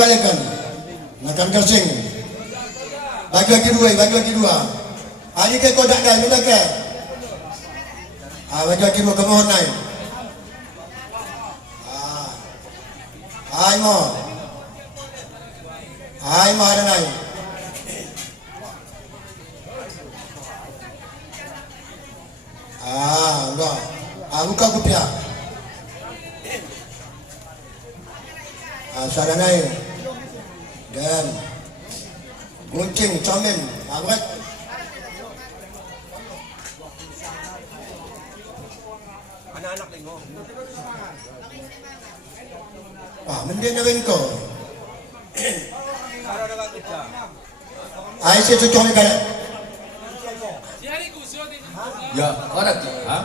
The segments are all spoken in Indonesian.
balikan. Makan gasing. Bagi lagi dua. Ini ke kau tak naik, minta ke? Bagi lagi dua, kamu naik. Hai mo ada naik. Enggak. Buka kupiah. Sana naik. Dan guncing, comen, awet. Anak-anak linggo. Mending na rin ko. Araw na lang kita. Ay, siya tutuloy ka na. Ya, orang tu, ha?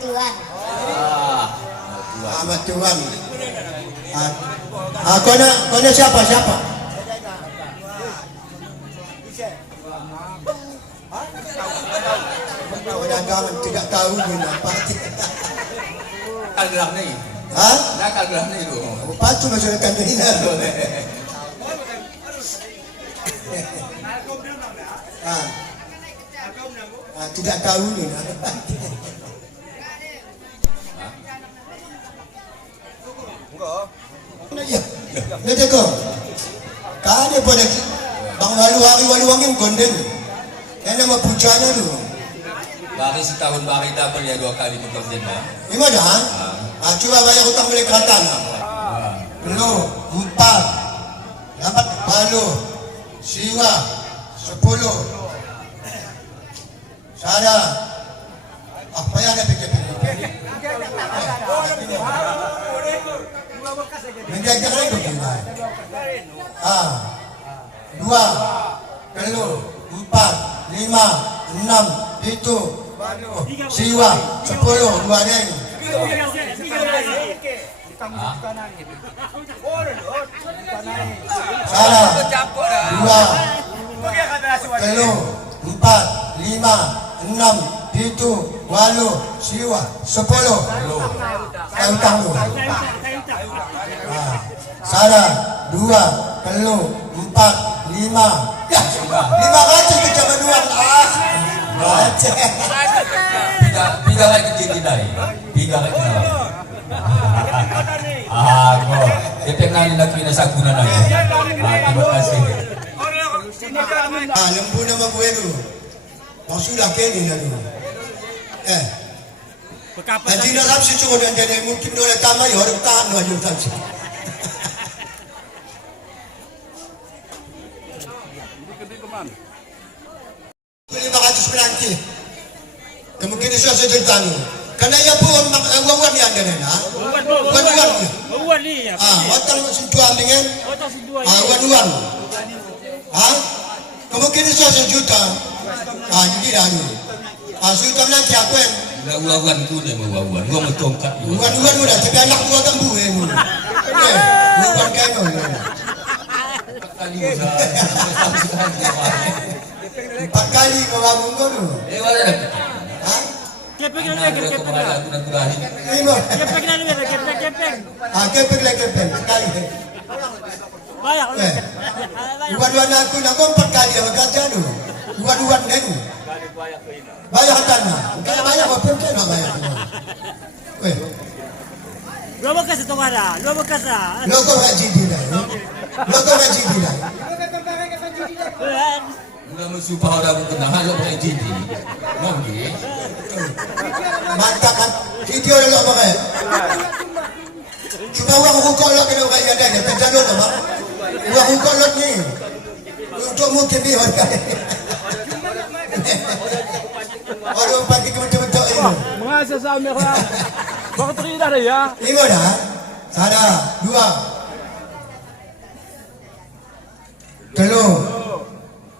Tuan. Tuan. Kau na siapa? Orang tidak tahu ni apa. Kalgerah ni. Ha? Nak kalgerah ni tu. Pacu masyarakat ni na. Tidak tahu ni. Ya. Nanti ko. Kaya po na bang walu-wangin konden. Yan ang mapuchana tu. Bakit setahun bakit dapat ya 2 kali bekerja na? Lima dah? Cuba bayar hutang balik keratan. Lu, 4. Dapat palu. Siwa, 10. Sada. Apa yang ada pikir-pikir? Menjaga lagi kita. 2, 3, 4, 5, 6, 7, siwa, 10, 2 deng. Salah. 2, 3, 4, 5, 6, 7, 8, siwa, 10. Saya utang lu. Salah. 2, 3, 4, 5. Ya, 500 ke zaman luar. Tiga lagi jadi dari. Tiga lagi nalar. Go. Epek nani nak kena sakuna nani. Terima kasih. Lembu nama gue tu. Maksudnya kini lalu. Nanti nak sampai cuci dan jadi mungkin boleh tambah ya orang tahan wajib sampai. Lima ratus penanti. Kemungkinan saya cerita ni. Karena ia pun wawan yang ada ni, Wawan ni. Watang sentuhan dengan. Wawan. Kemungkinan saya sejuta. Jadi dah ni. Sejuta nanti apa yang? Wawan tu ni wawan. Gua mentongkat. Wawan muda. Tapi anak gua kambu muda. Wawan kau. Kali usaha. 4 kali kau bangun kau tu. Mana nak? Kepeng na lagi, kepeng na. Lima. Kepeng na lagi, kepeng. Kepeng. Kali. Bayar. Dua-dua aku nak 4 kali yang kerja tu. Dua-dua ni. Bayar kan? Kalau bayar apa pun nak bayar. Weh. Dua bekas tu ada, dua bekas ah. Logo haji dia. Logo haji dia. Udah mensumpah orang berkenahan lo pakai jadi. Mungkin. Mantap kan? Video lo apa kan? Cuma uang hukolot kena bayar dia. Terjadul apa? Uang hukolot ni. Untuk mungkin dia harga. Orang pakai kebetul-betul ini. Mengasa sa merah. Bakit rin na ya? 5 dah. Sana 2. 3,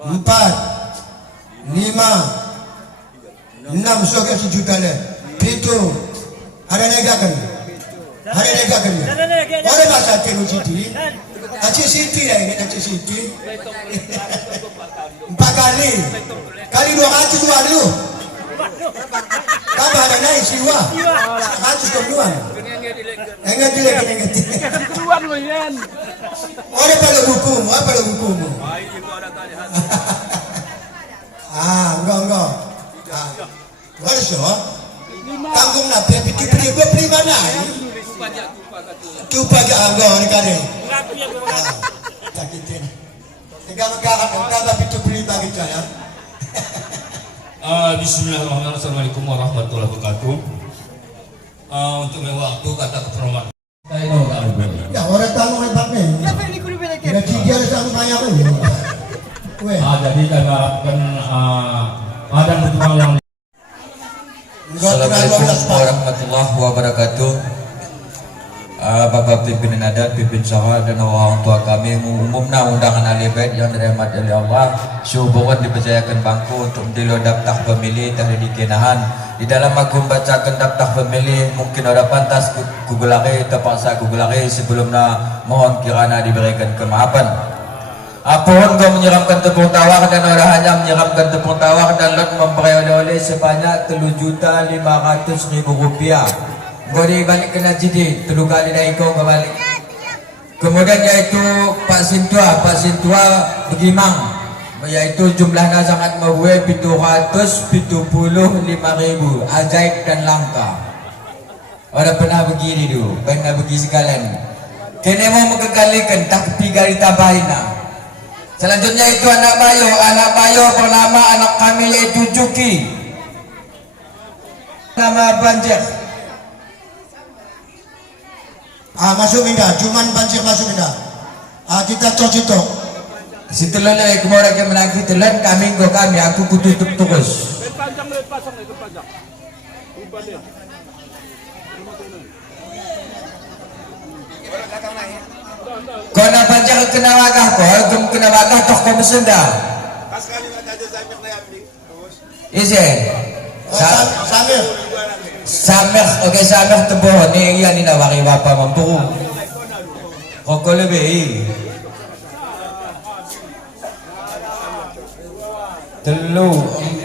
4, 5, 6 sokat sejuta le. 7. Ada negakan. Orang masa tengok Siti. Acik Siti dah ini, Acik Siti. 4 kali. Kali 200 dulu. Kamu ada naik siwa. 100 kemudian. Ingat dili ka ingat. Keduluan mo yan. Ora pala buku mo, pala buku mo. Enggak. Wala siya. Tanggung na, pipili ko prima na. Tupag enggak ni kare. Sakitin. Tinggal pipili bagi saya. Bismillahirrahmanirrahim. Assalamualaikum warahmatullahi wabarakatuh. Untuk waktu kata keperluan. Ya orang tahu kan baknya. Ya tiga ada sama banyak kan. Jadi kami harapkan ada betul yang. Assalamualaikum warahmatullahi wabarakatuh. Bapak pimpinan adat, pimpin sahabat dan orang tua kami mengumumkan undangan ahli bait yang dirahmati oleh Allah sehubungan dipercayakan bangku untuk menjadi daftar pemilih dari dikenahan. Di dalam aku membacakan daftar pemilih mungkin ada pantas kugulari terpaksa kugulari sebelumnya mohon kirana diberikan kemaafan. Apapun kau menyiramkan tepung tawar dan orang hanya menyiramkan tepung tawar dan lot memberi oleh sebanyak 3.500.000 rupiah. Kau dibalik kena jadi 3 kali dari kau kembali. Kemudian yaitu Pak Sintua Begimang, yaitu jumlahnya sangat mewah 775.000 ajaib dan langka. Orang pernah begini dulu, pernah begini sekalian. Kena mau mengekalikan tak 3 ditambahin. Selanjutnya itu anak Bayo bernama anak kami yaitu Juki. Nama Banjir. Masuk indah, cuman banjir masuk indah. Kita cocok. Setelah kemarin yang menangi telan kami aku kututup terus. Panjang pasang itu panjang. Kau nak panjang kena wagah kau kena wagah toh kau mesenda. Ise. Samir, oke Samir teboh ni iya ni nawari bapa mampu. Kau lebih. Telu,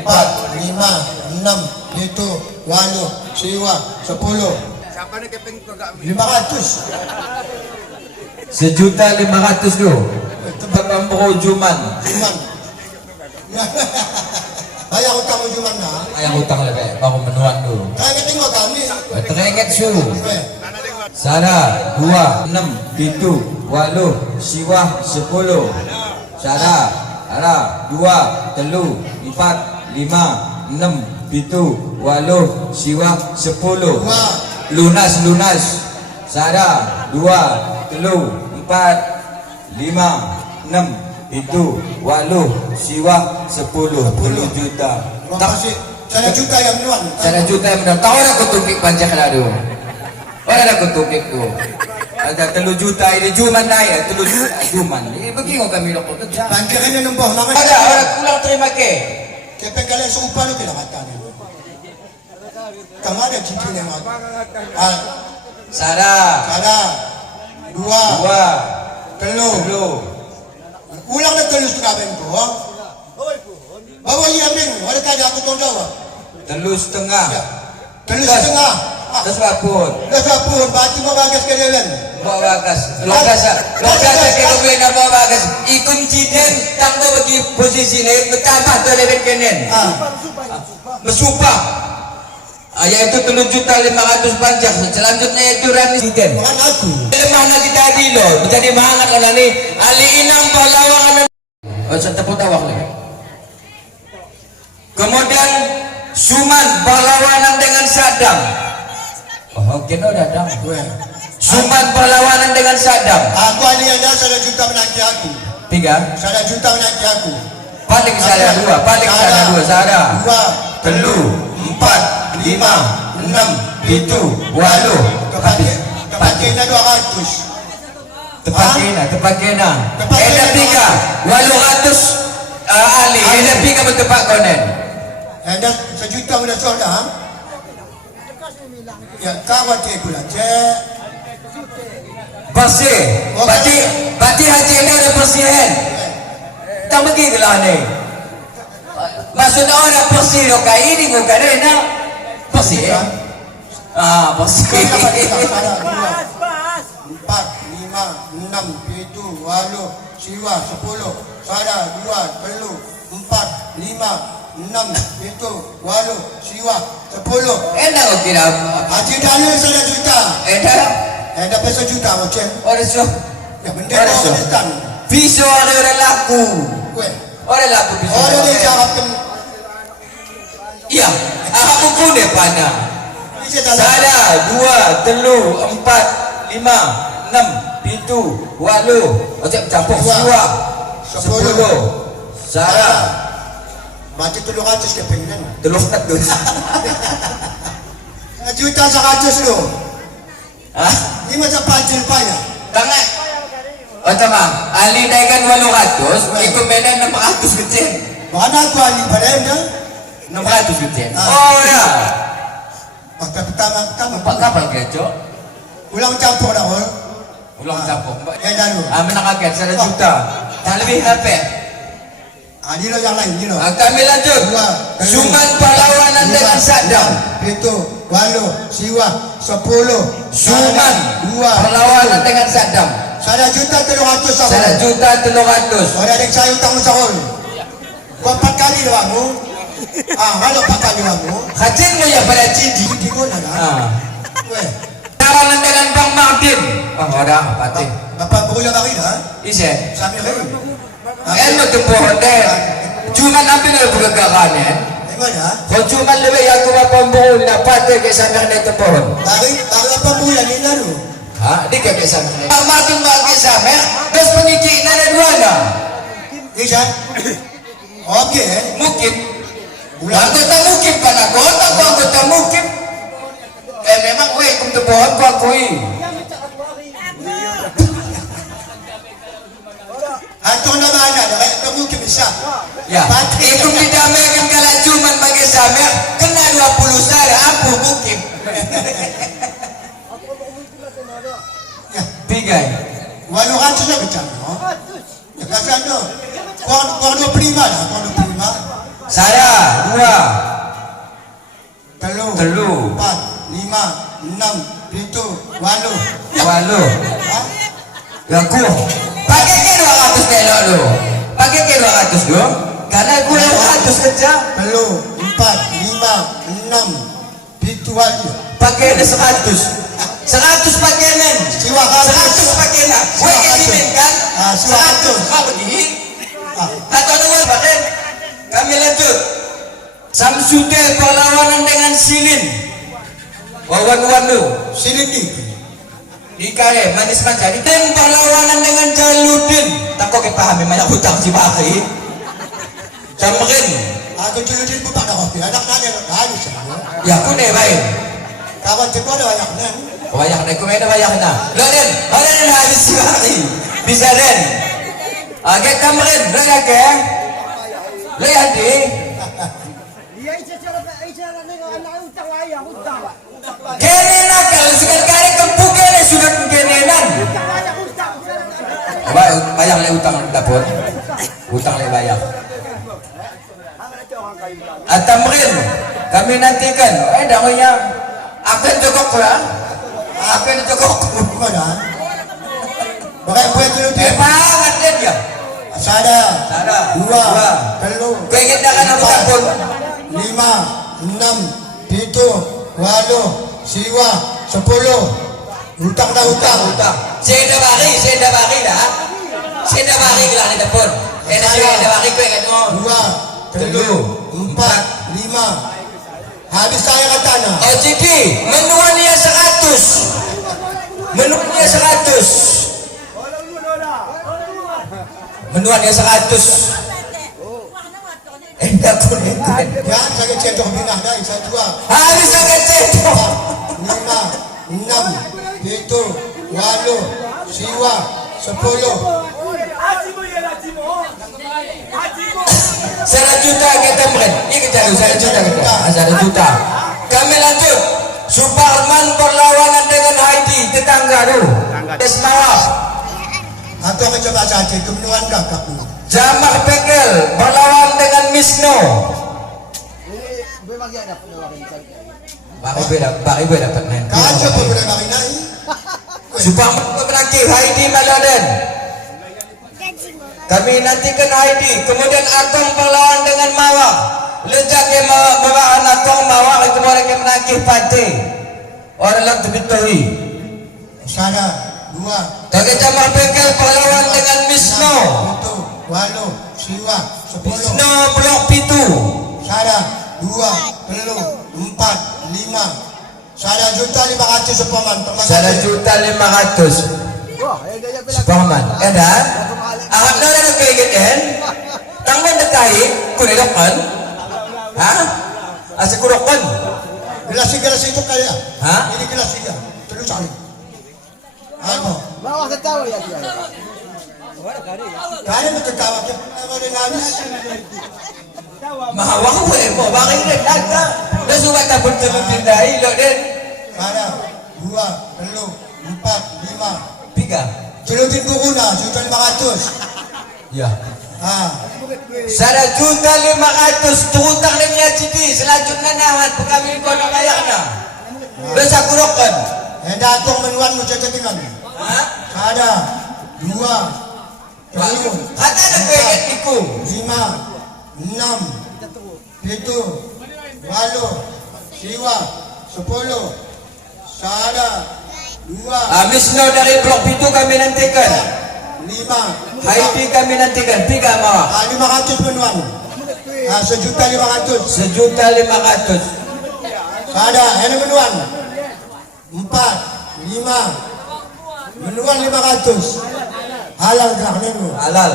4, 5, 6, 7, 8, siwa, 10. Siapa ni keping 500. 1.500.000 tu. Tempat mampu Juman. Ayah utang ujuman na. Ayah hutang lebih, baru menuan dulu. Kaya tengok kami. Teringat su. Sada 2 6 7 8 siwah 10. Sada 2 3 4 5 6 7 8 siwah 10. Lunas. Sada 2 3 4 5 6 itu waluh siwah 10 juta. Terima kasih. Saya juta yang menuan. Saya juta yang menuan. Tahu aku tupik panjang ladu. Orang aku tupik tu. Ada 3 juta ini cuman naya 3 juta cuman. Ini begini kami lokot. Banjirnya nembah namanya. Ada orang pulang terima ke. Kepeng kalian seupa lu kena kata ni. Kamu ada cincin yang ada. Sada 2 3 ulang na telus kabin ko. Bawa iya min, wala ka ako tong dawa. 3,5. Telus setengah. Terus apun. Bati mo bagas kalian. Bawa bagas. Logas ke boleh nak bawa bagas. Ikun ciden tanggo bagi posisi ni bertambah tu lebih kenen. Bersumpah. Yaitu 3.500.000 panjang. Selanjutnya itu Rani Ciden. Bukan aku. Mana kita dilo, menjadi mahangat orang ni. Ali inang pahlawan. Tepuk tawak lagi. Kemudian Suman perlawanan dengan Saddam. Oh, kena datang. Suman perlawanan dengan Saddam. Aku ahli anda 1 juta menanti aku. 3. 1 juta menanti aku. Paling saya 2. Paling saya 2. Saya 2. 3, 4, 5, 6, 7, 8. Kepakainya 200. Tepat kena. Ada 3. 800 ahli. Ada 3 bertepat konen. Ada 1 juta sudah soda. Ya kawat pula. Bersih. Berarti haji ini ada bersihan. Tak pergi ke lah ni. Maksudnya orang bersih lo kaya ini bukan ada bersih. Ah, bos. Kaya dapat kita sana 2, Pas, pas. 4, 5, 6, 7, 8, siwa 10. Sana 2, 3, 4, 5, 6, 7, 8, siwa 10. Enak kau kira. Haji Dalil sana juta. Enak. Dapat 1 juta macam. Orang so. Ya benda Afghanistan. Visu orang laku. Kue. Orang laku visu. Orang dia cakap Iya. Aku pun deh pana. Ije dalam. Sada 2, 3, 4, 5, 6, 7, 8. Ocak campur siwa. 10. Sada. Mati 300 ke pengen. 300. 1 juta 100 lo. Hah? Ini macam pancil payah. Tangan. Oh tamam. Ali naikan 800, ikut medan 600 kecil. Mana aku ani pada anda? 600 kecil. Ah. Oh dah. Maka pertama Pak kapal kecok. ulang campur dah ol. Ulang campur. Dalu. Menangkan 1 juta. Tak lebih apa? Ini lo yang lain ni lo. Kami lanjut. Suman perlawanan dengan Saddam. Itu, walu, siwa, 10. Suman 2. perlawanan dengan Saddam. 1 juta 300 sama. 1 juta 300. Orang adik saya utang sahul. Kau 4 kali lo kamu. Kalau 4 kali kamu. Kacin mo ya pada cidi. Di mana dah? Weh, Perlawanan dengan Bang Martin. Bang ada Martin. Bapak berulang hari dah. Ise. Sampai hari. Ano tempohon deh. Cuma nabi na pagkakakan yan. Mana? Kung cuma lebih aku mapambuhol na pati kay sa na tempohon. Baru apa bulan ni lalu? Ha? Di ka kay sa na. Bang Martin ba kay sa mer? Dos pangiki na dua na. Isan. Okey. Mungkin. Bulan. Anggota mungkin pa na ko. Anggota mungkin. Memang kung tempohon ko ako eh. Atau nama anak, kamu bisa. Ya, itu didamaikan kalau cuma bagi samer kena 20 sara apa mungkin. Ya, Pigai. walau ratus nak macam no. Ya kasihan no. Kau 25 lah, kau 25. Saya 2, Telu. 3, 4, 5, 6, 7, 8. Walu. Ha? Ya ku. Pakai ke 200 kilo lu. Pakai ke 200 lu. Karena gue 200 kerja. Telu, 4, 5, 6, 7, 8. Pakai ada 100. 100 pakaian. Siwa 100 pakaian. Gue kirimin kan? Siwa 100. Kau begini. Atau nomor pakai. Kami lanjut. Samsudde perlawanan dengan Silin. Wawan-wan lu. Sini ni. Dikaya manis macam dan perlawanan dengan Jaludin. Tak kau pahami banyak hutang si Bakri. Camrin. Aku Jaludin pun tak ada kopi. Anak nanya harus saya. Ya aku deh baik. Kawan cekor ada banyak nen. Banyak deh kau ada banyak na. Loden, loden habis si Bakri. Bisa den. Agak Camrin, lihat ke? Lihat di. Iya, icara nengok anak utang ayah utang. Kene nakal sekali kempuke sudah kenenan. Utang ayah utang. Bayar le utang dapur. Utang le bayar. Atamrin, kami nantikan. Dahonya apa yang jokok lah? Apa yang jokok? Mana? Bagai buat Jaludin. Banget dia. Sada. Sada. 2, telu. Kau ingat kan aku dapur? 5, 6, 7, 8, siwa 10. Hutang dah hutang. Saya dah bari dah. Saya dah bari gelang di dapur. Saya dah bari kau ingat mo? 2, telu, 4, 5. Habis saya kata nak. OGP, menuan dia 100. Menuan dia 100. Menuan dia 100. Enggak kuning. Ya, saya cendok pindah dah. Saya jual. Habis sangat cetok. 5, 6, 7, 8, siwa 10. Satu juta kita beri. Ini kita 1 juta kita. 1 juta. Kami lanjut. Suparman perlawanan dengan Haiti tetangga dulu. Desmawaf. Atau aku coba saja itu menuan kakak. Jamar Pekel berlawan dengan Misno. Bagi ada penawaran Baki be dapat main. Kajo po boleh makinai. Supang menanti Heidi Maladen. Kami nantikan Heidi, kemudian Akong berlawan dengan Mawa. Lejak yang bawa Akong Mawa, kemudian yang menanti Pati. Orang lang tebitohi. Sada, dua, Kaki Camar Bengkel berlawan dengan Misno. Itu, walu, siwa, 10. Misno Blok Pitu. Sada, dua, telu, 4, 5. Sada juta 500 sepaman. Terima kasih. 1.500.000. Wah, yang dia bilang. Sepaman. Edan. Ahad na lang kayo ganyan. Tangman na kayo. Kunilokan. Ha? Asa kurokan. Gelas itu kaya. Ha? Ini gelas 3. Terus cari. Ano? Bawa ke tahu ya dia. Kaya mo kagawa ka pa rin namin. Mahawak ko mo. Bakit rin? Nagka. Nasukat na punta ng tindahi. Ilo din. Sada, dua, telu, 4, 5. Piga. Tulutin ko kuna, juta 500. Ya. Ah, 1.500.000 tutang na niya Citi. Selanjutnya naman. Pagkamil ko na kaya na. Besa kurokan. datang menuan mo cecetingan. Ha? Sada, dua, telu, Kata na kayo iku. 5, 6, 7, 8, siwa, 10. Sada, dua, Misno dari Blok Pitu kami nantikan. 5. Heidi kami nantikan. Piga Mawa. 500 menuan. 1.500.000. 1.500.000. Sada, ini menuan. 4, 5. Menuan 500. Halal kah nenu? Halal.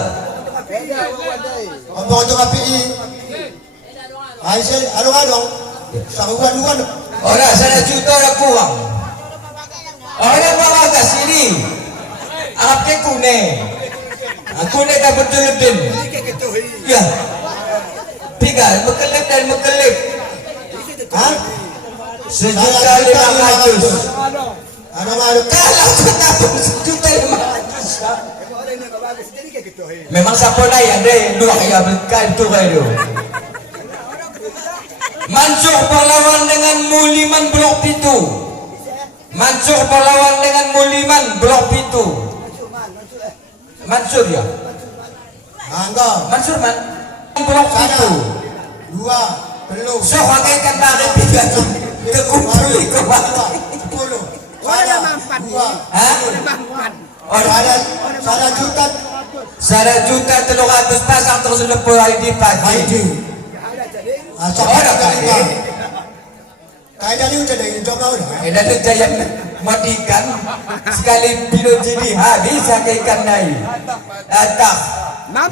Apa itu KPI? Aisyah, alung-alung. Saruan-uan. Orang 1 juta orang kurang. Orang bawa ke sini. Apa kune? Kune dah betul lebih. Ya. Tiga, mekelip dan mekelip. Hah? 1.500.000. Alung-alung. Kalau kita pun 1.500.000. Memang siapa lah yang ada dua kaya berkali tu kayu. Mansur berlawan dengan Muliman Blok Pitu. Mansur berlawan dengan Muliman Blok Pitu. Mansur ya? Angga. Mansur man? Blok Sada, Pitu. dua, telu. So bagaikan bagi tiga tu. Kekumpuli kembali. 10. Sada, dua. Ha? Oh, sada juta. 1.300.000 pasang terus lepur ID pagi. Haidi. Asal Orang kaya. kaya. Kaya dari udah dari coba udah. Dan ada yang matikan sekali bilo jadi habis saya ikan naik. Datang.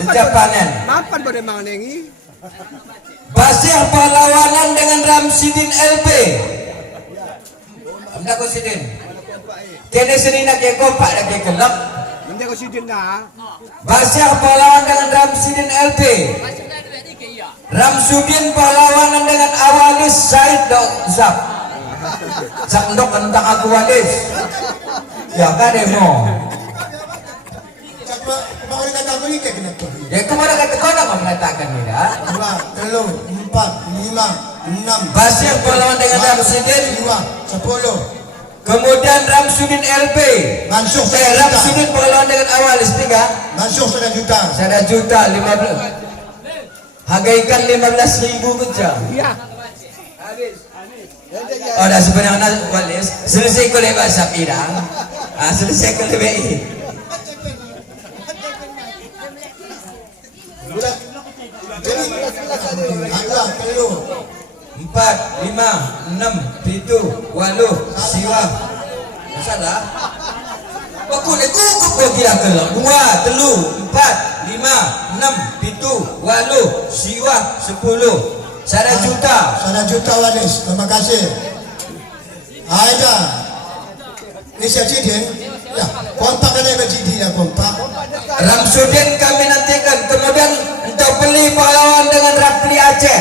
Japanan. Mapan pada manengi. Basir perlawanan dengan Ramsidin LP. Amda ko sidin. Kene sini nak ke kompak nak ke kelab. Nanti aku sidin dah. Basir perlawanan dengan Ramsidin LP. Ramsudin perlawanan dengan Awalis Said Dok Zak. Zak Dok entah aku Walis. Ya kan demo. Coba mau dikata beli kayak gini tuh. Ya kemana kata kau nak mengatakan ni dah? 2, telu, 4, 5, 6. Basir perlawanan dengan Ramsudin. 2, 10. Kemudian Ramsudin LP. Mansur Saya 1 juta. Ramsudin perlawanan dengan Awalis 3. Mansur 1 juta. 1.15.000. Harga ikan 15.000 saja. Ya. Oh, dah sebenarnya Walis. Selesai ko lepas Sapirang. Selesai ko lepas. Jadi, 2, telu. 4, 5, 6, 7, 8, siwa. Masalah? Aku ni kukup kau kira ke lah. 2, 3, 4, 5, 6, 7, 8, siwa, 10. 1 juta. 1 juta Walis. Terima kasih. Ada. Ini saya Jidin. Ya, kompak ada yang Jidin ya kompak. Ramsudin kami nantikan. Kemudian untuk beli pahlawan dengan Rafli Aceh.